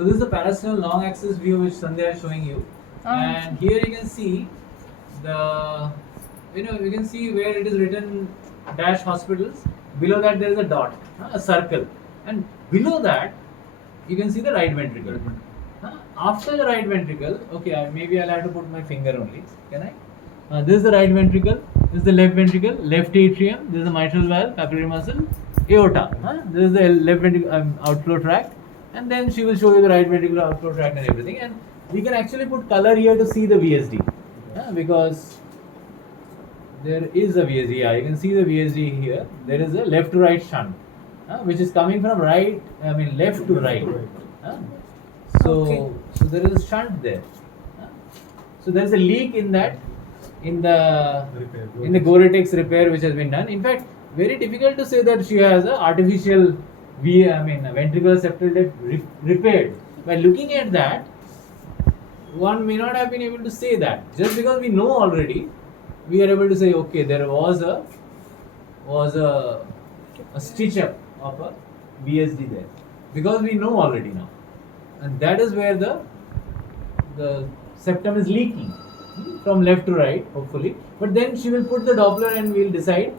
So this is the parasternal long axis view which Sandhya is showing you, and here you can see the, you can see where it is written dash hospitals. Below that there is a dot, a circle, and below that you can see the right ventricle. After the right ventricle, okay, maybe I'll have to put my finger only. Can I? This is the right ventricle. This is the left ventricle, left atrium. This is the mitral valve, papillary muscle, aorta. This is the left ventricle outflow tract, and then she will show you the right ventricular outflow tract and everything. And we can actually put color here to see the VSD, because there is a VSD. Yeah, you can see the VSD here. There is a left to right shunt, which is coming from left to right. So there is a shunt there. So there is a leak in that, in the Gore-Tex repair which has been done. In fact, very difficult to say that she has a artificial ventricular septal depth repaired. By looking at that, one may not have been able to say that. Just because we know already, we are able to say, okay, there was a stitch up of a VSD there, because we know already now, and that is where the septum is leaking from left to right, hopefully. But then she will put the Doppler and we will decide